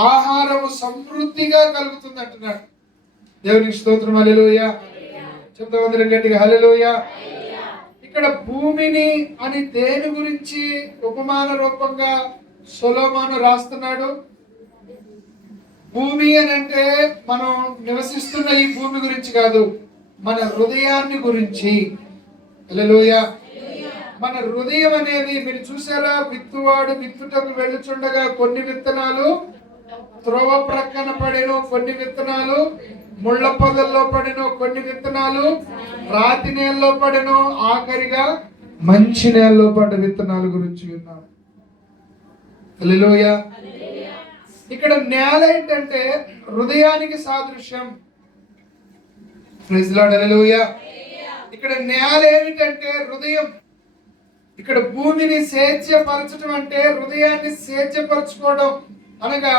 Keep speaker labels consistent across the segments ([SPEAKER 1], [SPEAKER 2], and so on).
[SPEAKER 1] ఆహారము సమృద్ధిగా కలుగుతుంది అంటున్నాడు. దేవునికి స్తోత్రం హల్లెలూయా. చెప్తా అందరం గట్టిగా హల్లెలూయా. ఇక్కడ భూమిని అని దేని గురించి ఉపమాన రూపంగా సొలోమాను రాస్తున్నాడు? భూమి అని అంటే మనం నివసిస్తున్న ఈ భూమి గురించి కాదు మన హృదయాన్ని గురించి. హల్లెలూయా. మన హృదయం అనేది మీరు చూసారా విత్తువాడు విత్తుటకు వెళ్ళుచుండగా కొన్ని విత్తనాలు త్రోవ ప్రక్కన పడిన కొన్ని విత్తనాలు ముళ్ళ పొదల్లో పడిన కొన్ని విత్తనాలు రాతి నేలలో పడిన ఆఖరిగా మంచి నేలలో పడ్డ విత్తనాల గురించి విన్నాం. హల్లెలూయా. ఇక్కడ నేల ఏంటంటే హృదయానికి సాదృశ్యం. ప్రైజ్ ఇక్కడ నేల ఏమిటంటే హృదయం. ఇక్కడ భూమిని సేద్యపరచడం అంటే హృదయాన్ని సేద్యపరచుకోవడం అనగా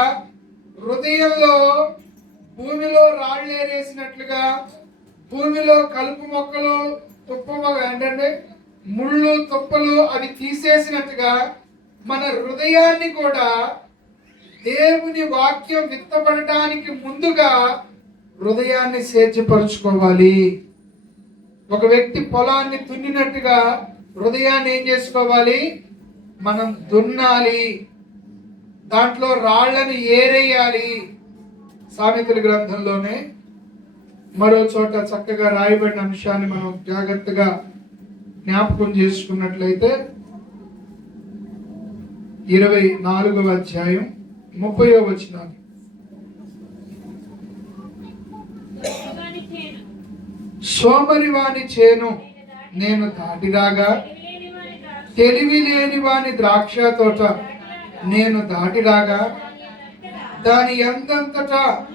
[SPEAKER 1] హృదయంలో భూమిలో రాళ్ళు ఏరేసినట్లుగా భూమిలో కలుపు మొక్కలు తుప్ప మొక్క ఏంటంటే ముళ్ళు తుప్పలు అవి తీసేసినట్టుగా మన హృదయాన్ని కూడా దేవుని వాక్యం విత్తబడటానికి ముందుగా హృదయాన్ని సేద్యపరచుకోవాలి. ఒక వ్యక్తి పొలాన్ని దున్నినట్టుగా హృదయాన్ని ఏం చేసుకోవాలి? మనం దున్నాలి. దాంట్లో రాళ్ళను ఏరేయాలి సామెతల గ్రంథంలోనే. మరో చోట చక్కగా రాయబడిన అంశాన్ని మనం జాగ్రత్తగా జ్ఞాపకం చేసుకున్నట్లయితే ఇరవై నాలుగవ అధ్యాయం ముప్పయో వచనాలు.
[SPEAKER 2] సోమరి చేను
[SPEAKER 1] చేను నేను దాటిరాగా తెలివి లేని వాని ద్రాక్ష తోట నేను దాటిరాగా దాని ఎంతంతటా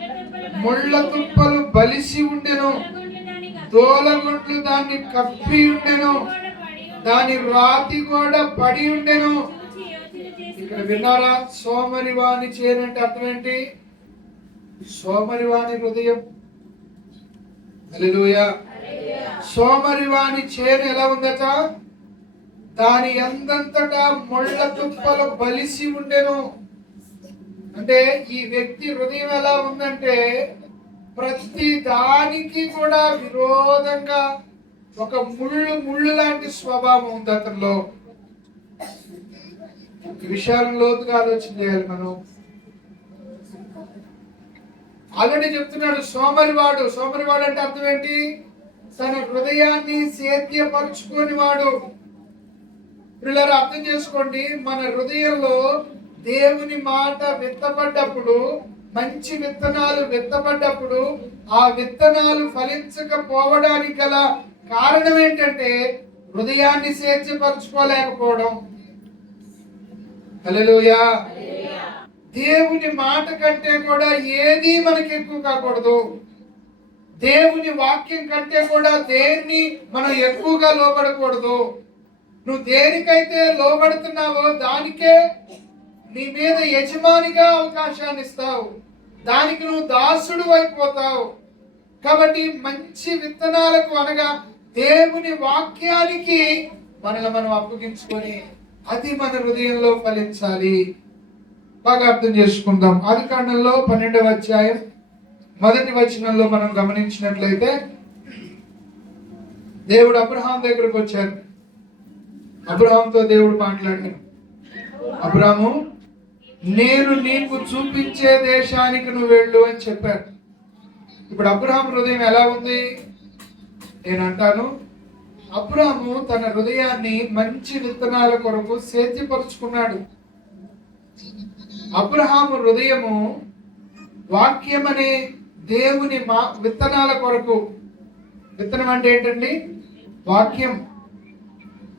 [SPEAKER 1] ముళ్ళ తుప్పలు బలిసి ఉండెను.
[SPEAKER 2] గుండె
[SPEAKER 1] దోలగుంట్లు దాన్ని కప్పి ఉండెను. దాని రాతి కూడా పడి ఉండెను. ఇక్కడ విన్నారా? సోమరివాణి చేను అంటే అర్థం ఏంటి? సోమరివాని హృదయం. హల్లెలూయా. సోమరివాణి చేను ఎలా ఉందట? దాని అందంతటా ముళ్ళ తుప్పలు బలిసి ఉండెను. అంటే ఈ వ్యక్తి హృదయం ఎలా ఉందంటే ప్రతి దానికి కూడా విరోధంగా ఒక ముళ్ళు ముళ్ళు లాంటి స్వభావం ఉంది అతనిలో. ఈ విషయాలను లోతుగా ఆలోచన చేయాలి మనం. ఆల్రెడీ చెప్తున్నాడు సోమరివాడు. సోమరివాడు అంటే అర్థం ఏంటి? తన హృదయాన్ని సేద్యపరుచుకొని వాడు పిల్లలు అర్థం చేసుకోండి. మన హృదయంలో దేవుని మాట విత్తబడ్డప్పుడు మంచి విత్తనాలు విత్తబడ్డప్పుడు ఆ విత్తనాలు ఫలించకపోవడానికి గల కారణం ఏంటంటే హృదయాన్ని సేర్చపరచుకోలేకపోవడం హల్లెలూయా. దేవుని మాట కంటే కూడా ఏది మనకి ఎక్కువ కాకూడదు. దేవుని వాక్యం కంటే కూడా దేన్ని మనం ఎక్కువగా లోపడకూడదు నువ్వు దేనికైతే లోబడుతున్నావో దానికే నీ మీద యజమానిగా అవకాశాన్ని ఇస్తావు. దానికి నువ్వు దాసుడు అయిపోతావు. కాబట్టి మంచి విత్తనాలకు అనగా దేవుని వాక్యానికి మనల్ని మనం అప్పగించుకొని అది మన హృదయంలో ఫలించాలి. బాగా అర్థం చేసుకుందాం. ఆది కాండంలో పన్నెండవ అధ్యాయం మొదటి వచనంలో మనం గమనించినట్లయితే దేవుడు అబ్రహాం దగ్గరకు వచ్చారు అబ్రహాంతో దేవుడు మాట్లాడాడు. అబ్రాము నేను నీకు చూపించే దేశానికి నువ్వు వెళ్ళు అని చెప్పాడు. ఇప్పుడు అబ్రహాం హృదయం ఎలా ఉంది? నేను అంటాను అబ్రాము తన హృదయాన్ని మంచి విత్తనాల కొరకు సేద్యపరుచుకున్నాడు. అబ్రహాము హృదయము వాక్యం అనే దేవుని మా విత్తనాల కొరకు. విత్తనం అంటే ఏంటండి? వాక్యం.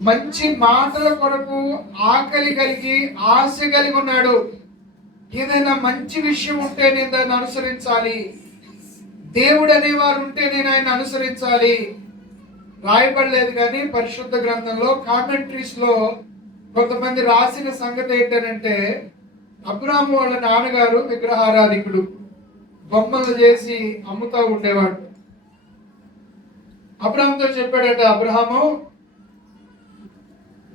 [SPEAKER 1] మంచి మాటల కొరకు ఆకలి కలిగి ఆశ కలిగి ఉన్నాడు. ఏదైనా మంచి విషయం ఉంటే నేను దాన్ని అనుసరించాలి. దేవుడు అనేవారు ఉంటే నేను ఆయన అనుసరించాలి. రాయబడలేదు కానీ పరిశుద్ధ గ్రంథంలో కామెంట్రీస్లో కొంతమంది రాసిన సంగతి ఏంటంటే అబ్రాహ్మ వాళ్ళ నాన్నగారు విగ్రహారాధికుడు. బొమ్మలు చేసి అమ్ముతూ ఉండేవాడు. అబ్రాహంతో చెప్పాడట అబ్రహాము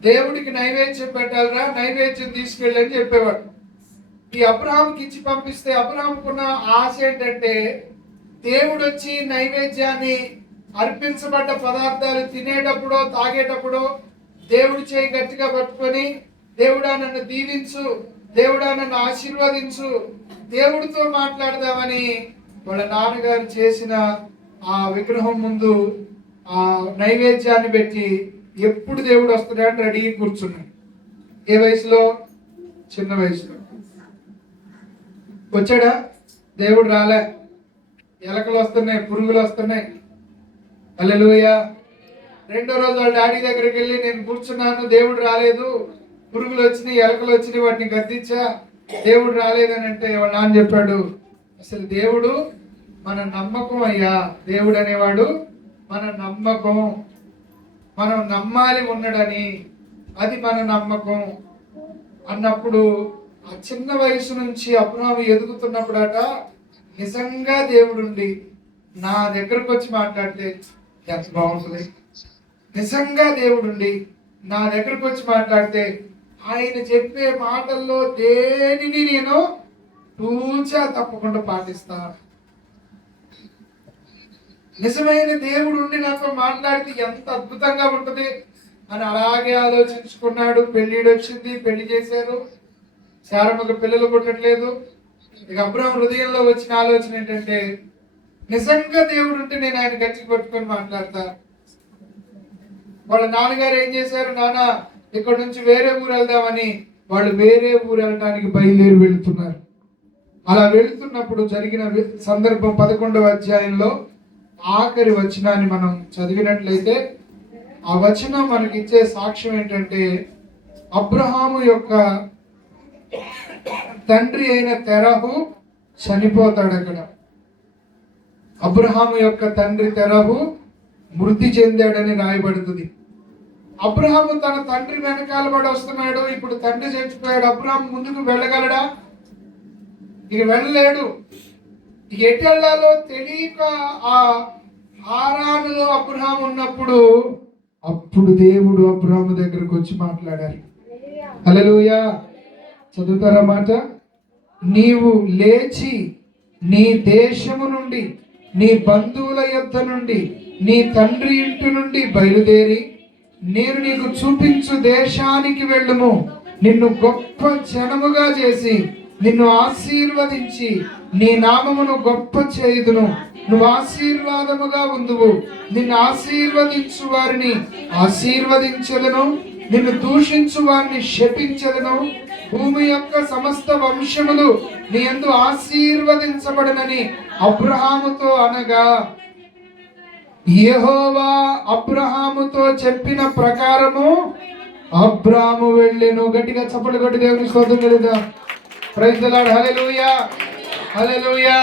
[SPEAKER 1] దేవుడికి నైవేద్యం పెట్టాలరా నైవేద్యం తీసుకెళ్ళని చెప్పేవాడు. ఈ అబ్రహాంకి ఇచ్చి పంపిస్తే అబ్రహాంకున్న ఆశ ఏంటంటే దేవుడు వచ్చి నైవేద్యాన్ని అర్పించబడ్డ పదార్థాలు తినేటప్పుడు తాగేటప్పుడు దేవుడు చేయి గట్టిగా పట్టుకొని దేవుడా నన్ను దీవించు దేవుడా నన్ను ఆశీర్వదించు దేవుడితో మాట్లాడదామని వాళ్ళ నాన్నగారు చేసిన ఆ విగ్రహం ముందు ఆ నైవేద్యాన్ని పెట్టి ఎప్పుడు దేవుడు వస్తున్నాడని రెడీ కూర్చున్నాడు. ఏ వయసులో? చిన్న వయసులో. వచ్చాడా? దేవుడు రాలే. ఎలకలు వస్తున్నాయి పురుగులు వస్తున్నాయి. అల్లెలుయ రెండో రోజు వాళ్ళ డాడీ దగ్గరికి వెళ్ళి నేను కూర్చున్నాను దేవుడు రాలేదు. పురుగులు వచ్చినాయి ఎలకలు వచ్చినాయి వాటిని గద్దించా. దేవుడు రాలేదని అంటే వాళ్ళ నాన్న చెప్పాడు అసలు దేవుడు మన నమ్మకం అయ్యా. దేవుడు అనేవాడు మన నమ్మకం. మనం నమ్మాలి ఉన్నాడని అది మన నమ్మకం. అన్నప్పుడు ఆ చిన్న వయసు నుంచి అబ్రహాం ఎదుగుతున్నప్పుడట నిజంగా దేవుడుండి నా దగ్గరకు వచ్చి మాట్లాడితే ఎంత బాగుంటుంది. నిజంగా దేవుడుండి నా దగ్గరకు వచ్చి మాట్లాడితే ఆయన చెప్పే మాటల్లో దేనిని నేను తూచా తప్పకుండా పాటిస్తాను నిజమైన దేవుడు ఉండి నాతో మాట్లాడితే ఎంత అద్భుతంగా ఉంటుంది అని అలాగే ఆలోచించుకున్నాడు. పెళ్ళిడు వచ్చింది పెళ్ళి చేశారు. శారమ్మకు పిల్లలు పుట్టట్లేదు. ఇక అబ్రహం హృదయంలో వచ్చిన ఆలోచన ఏంటంటే నిజంగా దేవుడు ఉంటే నేను ఆయన గట్టి పట్టుకొని మాట్లాడతా. వాళ్ళ నాన్నగారు ఏం చేశారు? నాన్న ఇక్కడ నుంచి వేరే ఊరు వెళ్దామని వాళ్ళు వేరే ఊరు వెళ్ళడానికి బయలుదేరి వెళుతున్నారు. అలా వెళుతున్నప్పుడు జరిగిన సందర్భం పదకొండవ అధ్యాయంలో ఆఖరి వచనాన్ని మనం చదివినట్లయితే ఆ వచనం మనకి ఇచ్చే సాక్ష్యం ఏంటంటే అబ్రహాము యొక్క తండ్రి అయిన తెరహు చనిపోతాడు అక్కడ అబ్రహాము యొక్క తండ్రి తెరహు మృతి చెందాడని రాయబడుతుంది. అబ్రహాము తన తండ్రి వెనకాల పడి వస్తున్నాడు ఇప్పుడు తండ్రి చచ్చిపోయాడు. అబ్రహాం ముందుకు వెళ్ళగలడా? ఇక వెళ్ళలేడు. ఎటు వెళ్ళాలో తెలియక ఆ హారానులో అబ్రహాం ఉన్నప్పుడు అప్పుడు దేవుడు అబ్రహాం దగ్గరకు వచ్చి మాట్లాడారు. అలలుయా చదువుతారా మాట? నీవు లేచి నీ దేశము నుండి నీ బంధువుల యొద్ద నుండి నీ తండ్రి ఇంటి నుండి బయలుదేరి నేను నీకు చూపించు దేశానికి వెళ్ళుము. నిన్ను గొప్ప జనముగా చేసి నిన్ను ఆశీర్వదించి నీ నామమును గొప్ప చేయుదును. నువ్వు ఆశీర్వాదముగా ఉందువు. నిన్ను ఆశీర్వదించు వారిని ఆశీర్వదించదను నిన్ను దూషించు వారిని శపించదను భూమి యొక్క సమస్త వంశములు నీ ఎందు ఆశీర్వదించబడనని అబ్రహాముతో అనగా యహోవా అబ్రహాముతో చెప్పిన ప్రకారము అబ్రాము వెళ్ళెను. గట్టిగా చప్పటి కొట్టి దేవుని స్తోత్రం praise the Lord hallelujah hallelujah